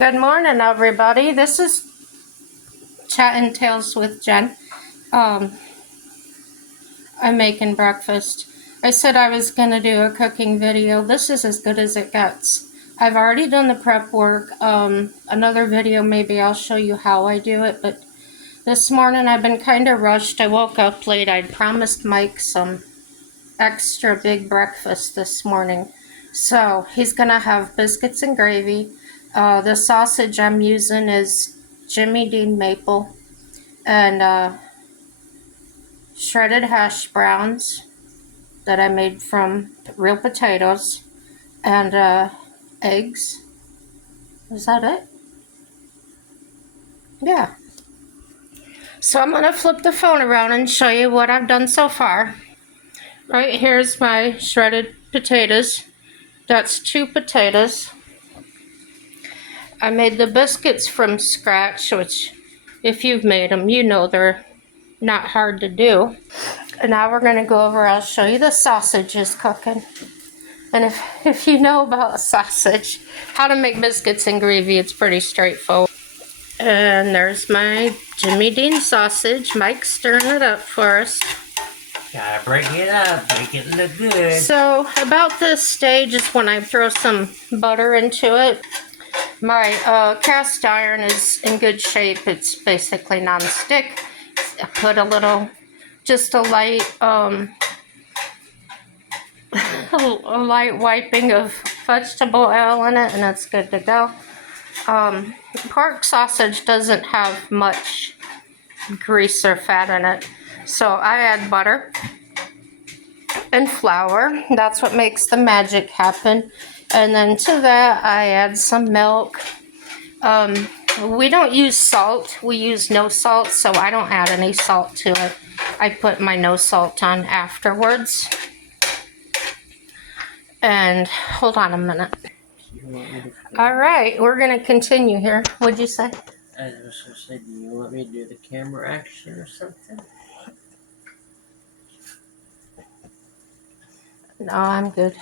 Good morning, everybody. This is Chatting Tales with Jen. I'm making breakfast. I said I was going to do a cooking video. This is as good as it gets. I've already done the prep work. Another video, maybe I'll show you how I do it. But this morning I've been kind of rushed. I woke up late. I'd promised Mike some extra big breakfast this morning. So he's going to have biscuits and gravy. The sausage I'm using is Jimmy Dean maple and shredded hash browns that I made from real potatoes and eggs. Is that it? Yeah. So I'm going to flip the phone around and show you what I've done so far. Right here's my shredded potatoes. That's 2 potatoes. I made the biscuits from scratch, which if you've made them, you know they're not hard to do. And now we're going to go over, I'll show you the sausage is cooking. And if you know about sausage, how to make biscuits and gravy, it's pretty straightforward. And there's my Jimmy Dean sausage. Mike's stirring it up for us. Gotta break it up, make it look good. So about this stage is when I throw some butter into it. My cast iron is in good shape. It's basically non-stick. I put a little, just a light, a light wiping of vegetable oil in it, and it's good to go. Pork sausage doesn't have much grease or fat in it, so I add butter and flour. That's what makes the magic happen. And then to that, I add some milk. We don't use salt. We use no salt, so I don't add any salt to it. I put my no salt on afterwards. And hold on a minute. All right, we're going to continue here. What'd you say? I was going to say, do you want me to do the camera action or something? No, I'm good.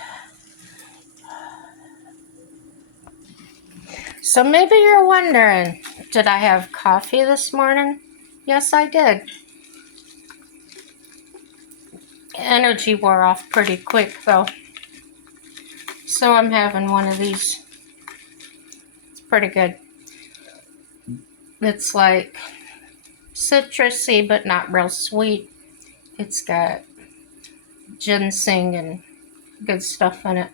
So maybe you're wondering, did I have coffee this morning? Yes, I did. Energy wore off pretty quick, though. So I'm having one of these. It's pretty good. It's like citrusy, but not real sweet. It's got ginseng and good stuff in it.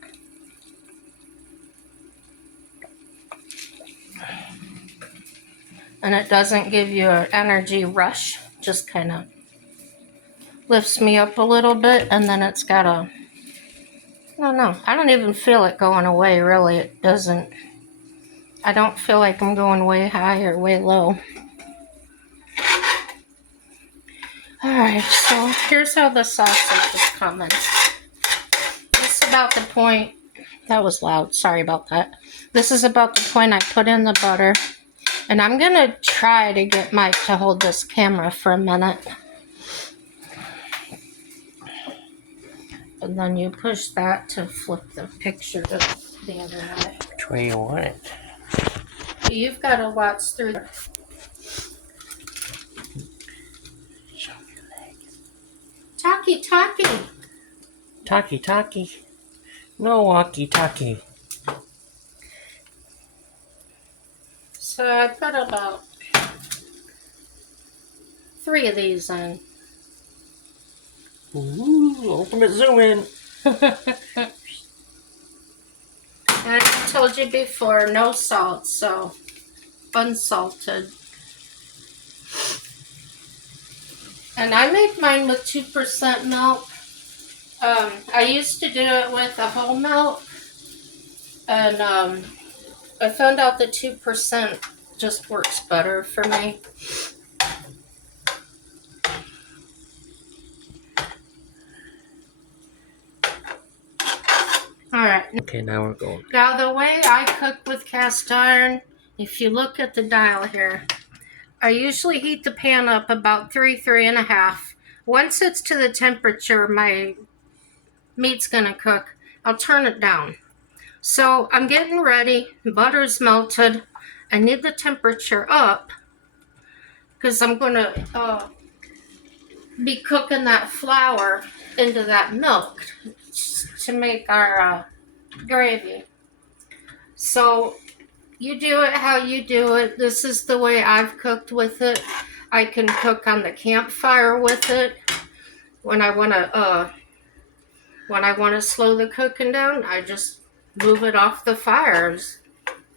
And it doesn't give you an energy rush, just kind of lifts me up a little bit, and then it's got a, I don't know, I don't even feel it going away, really. It doesn't, I don't feel like I'm going way high or way low. Alright, so here's how the sausage is coming. This is about the point, that was loud, sorry about that. This is about the point I put in the butter. And I'm going to try to get Mike to hold this camera for a minute. And then you push that to flip the picture to the other way. Which way you want it? You've got to watch through. Show your legs. Talkie. Talkie. No walkie-talkie. So I put about 3 of these in. Ooh, ultimate zoom in. And I told you before, no salt, so unsalted. And I make mine with 2% milk. I used to do it with the whole milk, and I found out the 2% just works better for me. Alright. Okay, now we're going. Now the way I cook with cast iron, if you look at the dial here, I usually heat the pan up about 3.5. Once it's to the temperature my meat's gonna cook, I'll turn it down. So I'm getting ready, butter's melted, I need the temperature up because I'm going to be cooking that flour into that milk to make our gravy. So you do it how you do it. This is the way I've cooked with it. I can cook on the campfire with it. When I want to slow the cooking down, I just move it off the fire,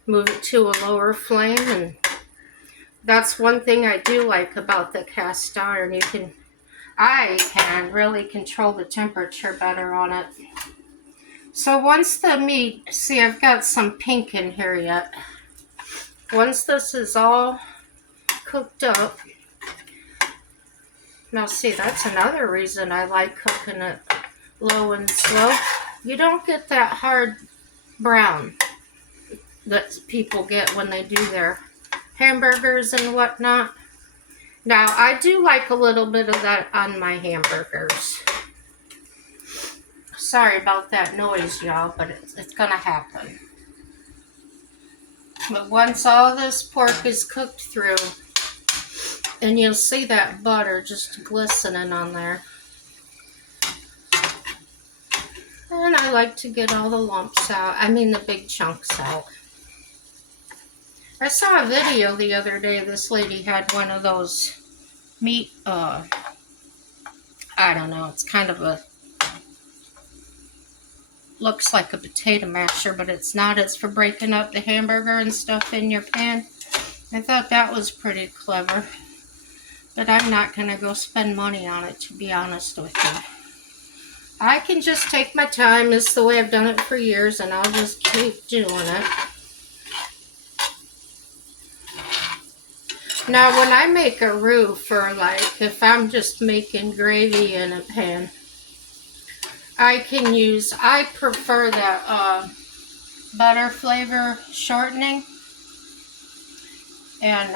move it to a lower flame, and that's one thing I do like about the cast iron. I can really control the temperature better on it. So once the meat, see, I've got some pink in here yet. Once this is all cooked up, now see, that's another reason I like cooking it low and slow. You don't get that hard brown that people get when they do their hamburgers and whatnot. Now, I do like a little bit of that on my hamburgers. Sorry about that noise, y'all, but it's gonna happen. But once all this pork is cooked through, and you'll see that butter just glistening on there. And I like to get all the lumps out, the big chunks out. I saw a video the other day, this lady had one of those meat, I don't know, it's kind of looks like a potato masher, but it's not. It's for breaking up the hamburger and stuff in your pan. I thought that was pretty clever, but I'm not going to go spend money on it, to be honest with you. I can just take my time. It's the way I've done it for years, and I'll just keep doing it. Now, when I make a roux for, like, if I'm just making gravy in a pan, I prefer that butter flavor shortening. And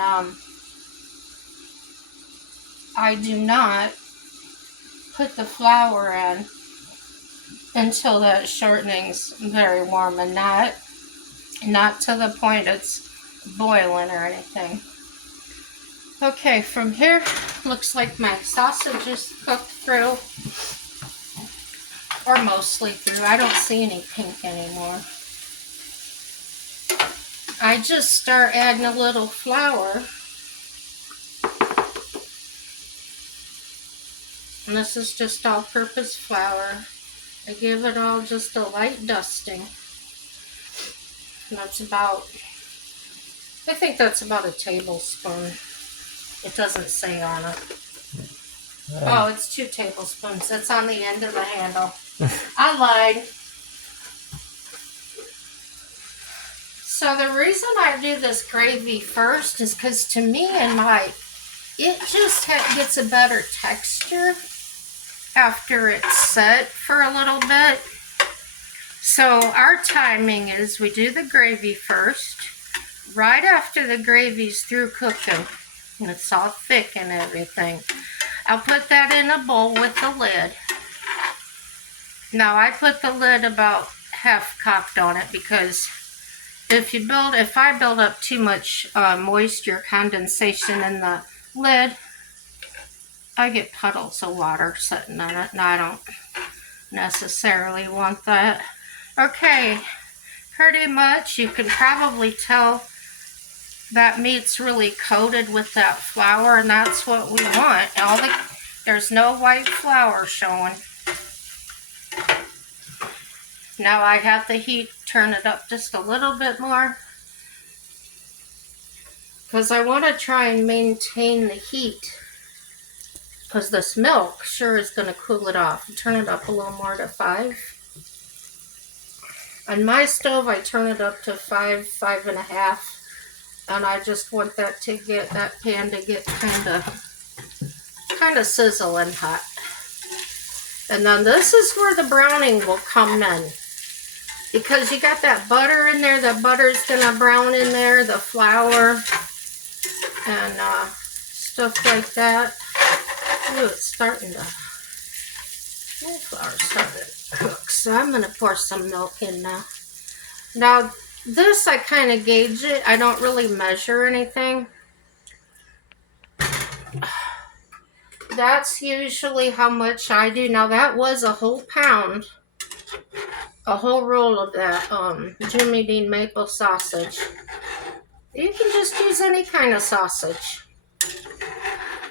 I do not put the flour in until that shortening's very warm, and not to the point it's boiling or anything. Okay, from here, looks like my sausage is cooked through. Or mostly through. I don't see any pink anymore. I just start adding a little flour. And this is just all-purpose flour. I give it all just a light dusting. And that's about, I think that's about a tablespoon. It doesn't say on it. Oh, it's 2 tablespoons. It's on the end of the handle. I lied. So the reason I do this gravy first is because to me it just gets a better texture after it's set for a little bit. So our timing is we do the gravy first. Right after the gravy's through cooking, and it's all thick and everything, I'll put that in a bowl with the lid. Now I put the lid about half cocked on it because if I build up too much moisture condensation in the lid, I get puddles of water sitting in it, and I don't necessarily want that. Okay, pretty much you can probably tell that meat's really coated with that flour, and that's what we want. There's no white flour showing. Now I have the heat, turn it up just a little bit more, because I want to try and maintain the heat, because this milk sure is going to cool it off. Turn it up a little more to 5. On my stove, I turn it up to 5, 5.5, and I just want that pan to get kind of sizzling hot. And then this is where the browning will come in. Because you got that butter in there, the butter's gonna brown in there, the flour, and stuff like that. Ooh, it's starting to, the flour's starting to cook. So I'm gonna pour some milk in now. Now, This, I kind of gauge it. I don't really measure anything. That's usually how much I do. Now, that was a whole pound, a whole roll of that Jimmy Dean maple sausage. You can just use any kind of sausage.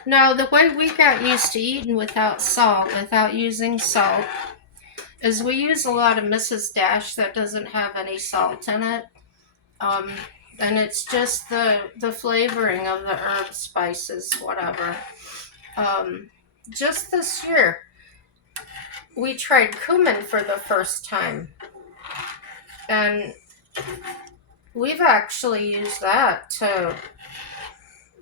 Now, the way we got used to eating without salt, without using salt, is we use a lot of Mrs. Dash that doesn't have any salt in it. And it's just the flavoring of the herbs, spices, whatever. Just this year, we tried cumin for the first time. And we've actually used that to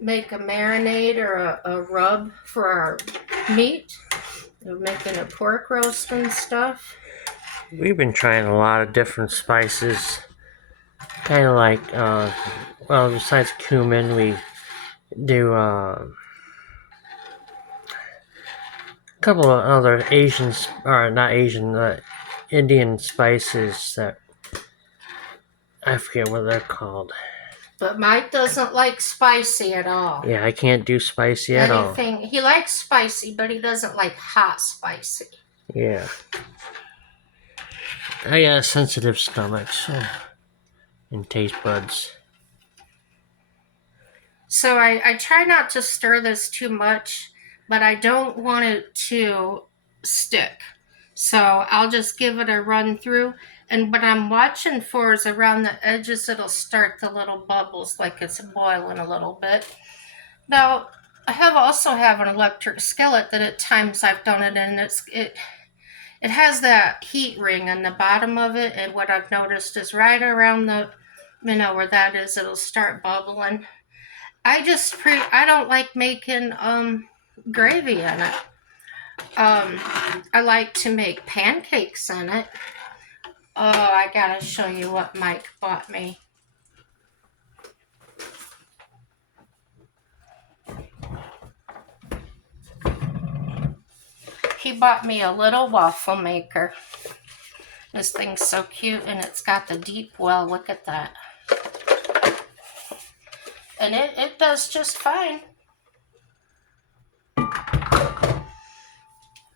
make a marinade or a rub for our meat. We're making a pork roast and stuff. We've been trying a lot of different spices. Kind of like, well, besides cumin, we do a couple of other Indian spices that I forget what they're called. But Mike doesn't like spicy at all. Yeah, I can't do spicy at all. He likes spicy, but he doesn't like hot spicy. Yeah. I got a sensitive stomach, so, and taste buds. So I try not to stir this too much, but I don't want it to stick. So I'll just give it a run through. And what I'm watching for is around the edges, it'll start the little bubbles like it's boiling a little bit. Now, I also have an electric skillet that at times I've done it in. It has that heat ring on the bottom of it, and what I've noticed is right around the, where that is, it'll start bubbling. I don't like making gravy in it. I like to make pancakes in it. Oh, I gotta show you what Mike bought me. He bought me a little waffle maker. This thing's so cute, and it's got the deep well. Look at that. And it does just fine.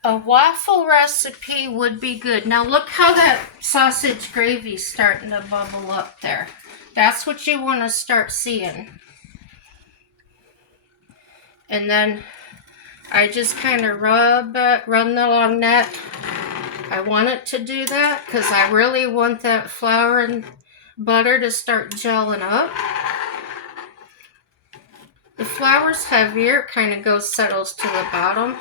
A waffle recipe would be good. Now look how that sausage gravy's starting to bubble up there. That's what you want to start seeing. And then I just kind of run along that. I want it to do that because I really want that flour and butter to start gelling up. The flour's heavier, it kind of settles to the bottom.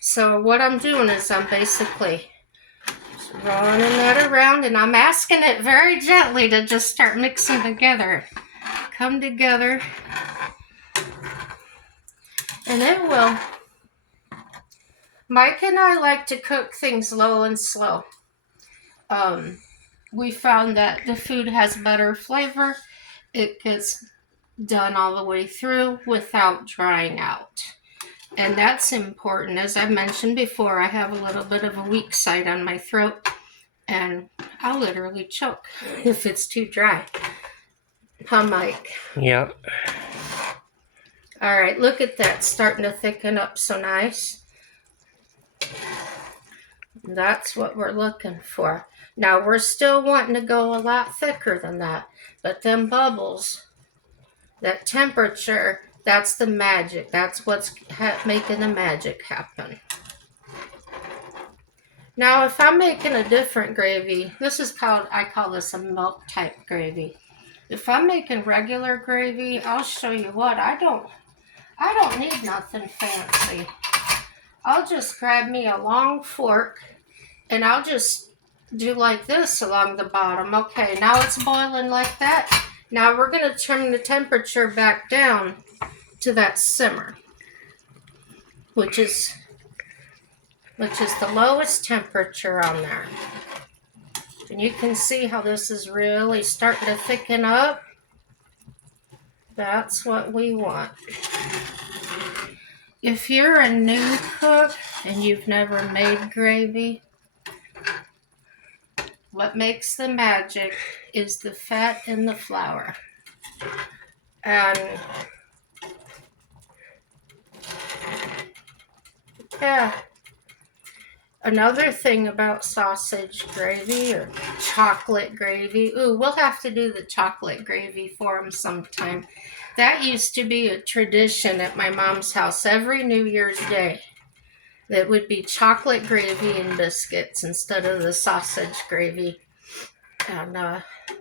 So what I'm doing is I'm basically just running that around, and I'm asking it very gently to just start mixing together. Come together. And it will. Mike and I like to cook things low and slow. We found that the food has better flavor. It gets done all the way through without drying out. And that's important. As I mentioned before, I have a little bit of a weak side on my throat, and I'll literally choke if it's too dry. Huh, Mike? Yep. All right, look at that, starting to thicken up so nice. That's what we're looking for. Now, we're still wanting to go a lot thicker than that, but them bubbles, that temperature, that's the magic. That's what's making the magic happen. Now, if I'm making a different gravy, I call this a milk type gravy. If I'm making regular gravy, I'll show you what, I don't need nothing fancy. I'll just grab me a long fork and I'll just do like this along the bottom. Okay, now it's boiling like that. Now we're going to turn the temperature back down to that simmer, which is the lowest temperature on there. And you can see how this is really starting to thicken up. That's what we want. If you're a new cook and you've never made gravy, what makes the magic is the fat in the flour. And yeah, another thing about sausage gravy or chocolate gravy. Ooh, we'll have to do the chocolate gravy for them sometime. That used to be a tradition at my mom's house every New Year's Day. That would be chocolate gravy and biscuits instead of the sausage gravy. And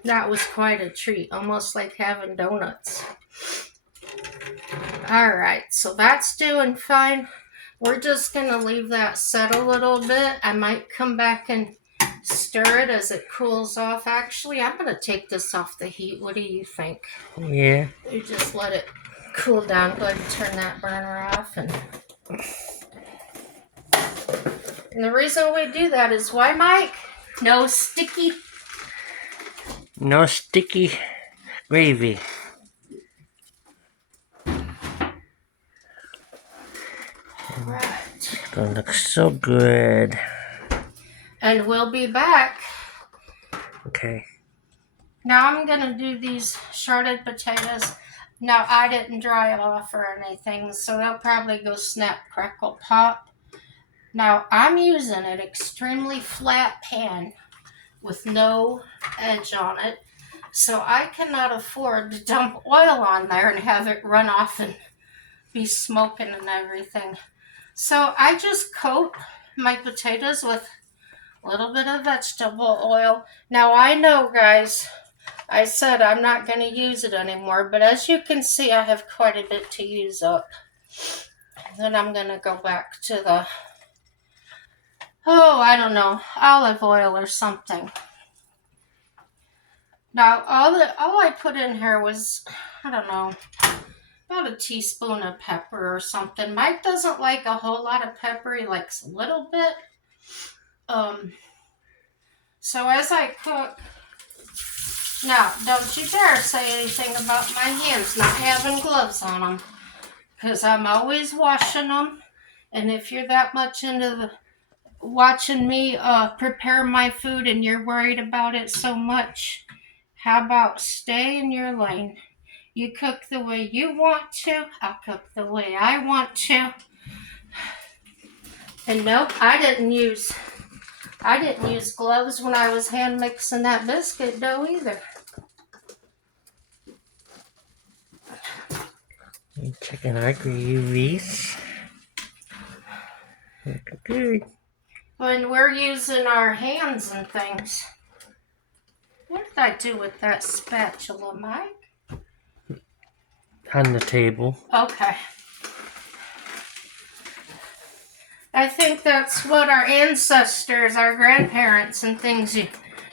that was quite a treat, almost like having donuts. All right, so that's doing fine. We're just going to leave that set a little bit. I might come back and stir it as it cools off. Actually, I'm going to take this off the heat. What do you think? Yeah. You just let it cool down. Go ahead and turn that burner off. And the reason we do that is why, Mike? No sticky gravy. Right. It's gonna look so good. And we'll be back. Okay. Now I'm going to do these shredded potatoes. Now I didn't dry it off or anything, so they'll probably go snap, crackle, pop. Now I'm using an extremely flat pan with no edge on it, so I cannot afford to dump oil on there and have it run off and be smoking and everything. So I just coat my potatoes with a little bit of vegetable oil. Now I know, guys, I said I'm not going to use it anymore, but as you can see, I have quite a bit to use up. Then I'm going to go back to the, I don't know, olive oil or something. Now, all I put in here was, I don't know, about a teaspoon of pepper or something. Mike doesn't like a whole lot of pepper. He likes a little bit. So as I cook, now, don't you dare say anything about my hands not having gloves on them, because I'm always washing them. And if you're that much into watching me prepare my food and you're worried about it so much, how about stay in your lane? You cook the way you want to, I'll cook the way I want to. And nope, I didn't use gloves when I was hand mixing that biscuit dough either. Checking our gravies. Looking good. When we're using our hands and things. What did I do with that spatula, Mike? On the table. Okay. I think that's what our ancestors, our grandparents and things,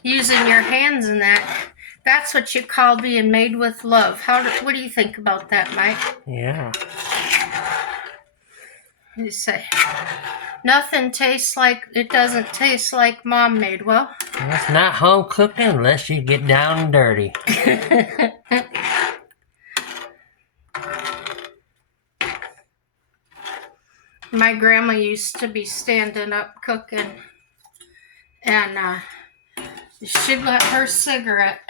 using your hands and that's what you call being made with love. What do you think about that, Mike? Yeah. You say, nothing tastes like, it doesn't taste like mom made. Well, it's not home cooking unless you get down and dirty. My grandma used to be standing up cooking, and she'd let her cigarette,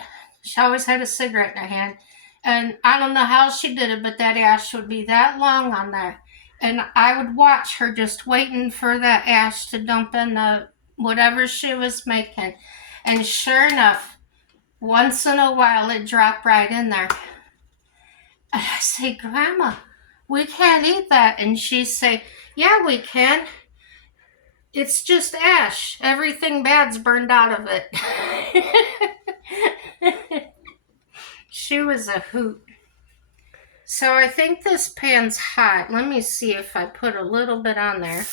she always had a cigarette in her hand, and I don't know how she did it, but that ash would be that long on there, and I would watch her just waiting for that ash to dump in the whatever she was making, and sure enough, once in a while it dropped right in there. And I say, Grandma, we can't eat that. And she'd say, yeah, we can. It's just ash. Everything bad's burned out of it. She was a hoot. So I think this pan's hot. Let me see if I put a little bit on there.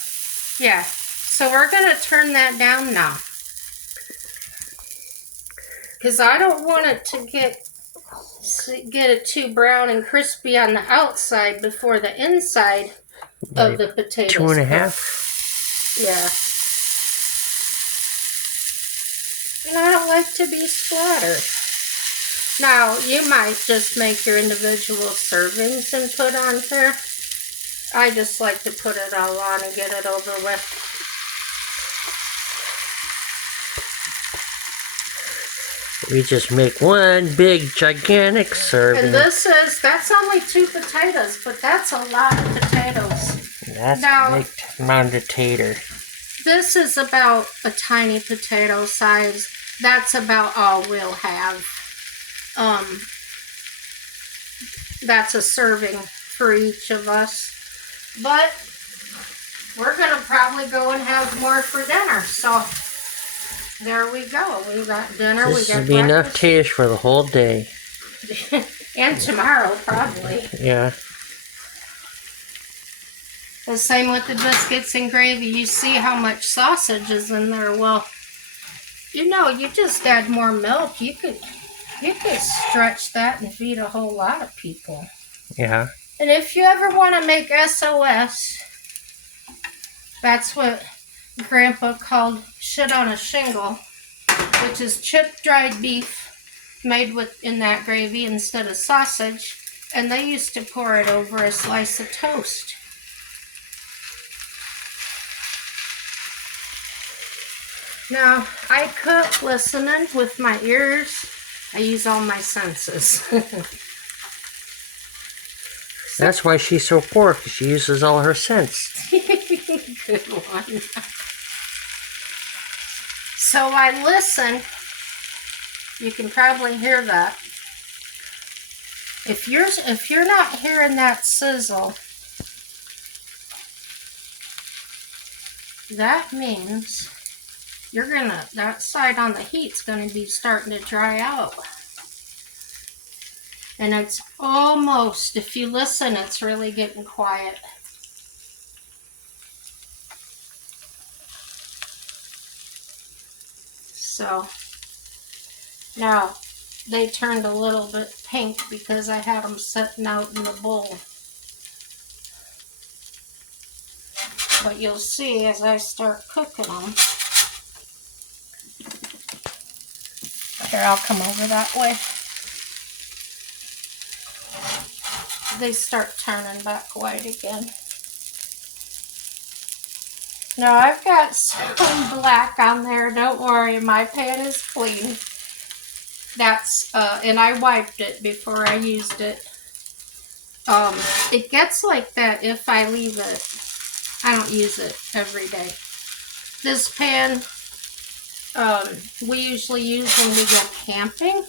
Yeah. So we're going to turn that down now. Because I don't want it to get it too brown and crispy on the outside before the inside of the potatoes. 2.5. Yeah. And I don't like to be splattered. Now, you might just make your individual servings and put on there. I just like to put it all on and get it over with. We just make one big gigantic serving. And that's only 2 potatoes, but that's a lot of potatoes. That's now, a big amount of tater. This is about a tiny potato size. That's about all we'll have. That's a serving for each of us. But we're going to probably go and have more for dinner. So there we go. We got dinner. This we got will be enough taters for the whole day. And tomorrow, probably. Yeah. The same with the biscuits and gravy. You see how much sausage is in there. Well, you know, you just add more milk. You could stretch that and feed a whole lot of people. Yeah. And if you ever want to make SOS, that's what Grandpa called shit on a shingle, which is chipped dried beef made in that gravy instead of sausage. And they used to pour it over a slice of toast. Now, I cook listening with my ears. I use all my senses. That's why she's so poor, because she uses all her sense. Good one. So I listen. You can probably hear that. If you're not hearing that sizzle, that means that side on the heat's gonna be starting to dry out. And it's almost, if you listen, it's really getting quiet. So now they turned a little bit pink because I had them sitting out in the bowl. But you'll see as I start cooking them. Here, I'll come over that way. They start turning back white again. Now I've got some black on there. Don't worry, my pan is clean. That's and I wiped it before I used it. It gets like that if I leave it. I don't use it every day. This pan we usually use when we go camping.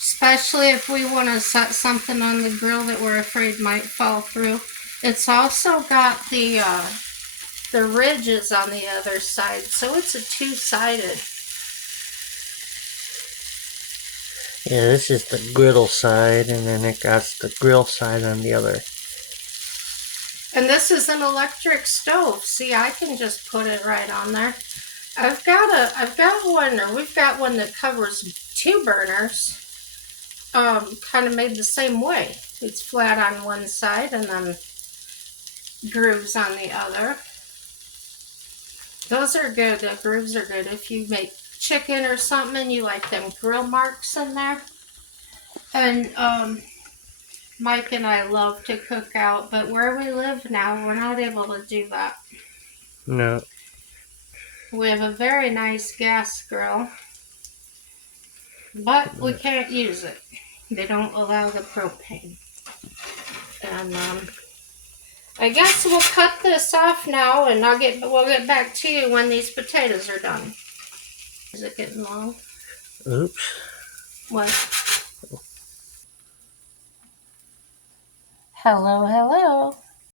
Especially if we want to set something on the grill that we're afraid might fall through. It's also got the ridges on the other side, so it's a two-sided. Yeah, this is the griddle side, and then it got the grill side on the other. And this is an electric stove. See, I can just put it right on there. We've got one that covers 2 burners. Kind of made the same way. It's flat on one side and then grooves on the other. Those are good. The grooves are good. If you make chicken or something and you like them grill marks in there. And Mike and I love to cook out, but where we live now, we're not able to do that. No. We have a very nice gas grill, but we can't use it. They don't allow the propane. And I guess we'll cut this off now, and we'll get back to you when these potatoes are done. Is it getting long? Oops. What? Hello, hello.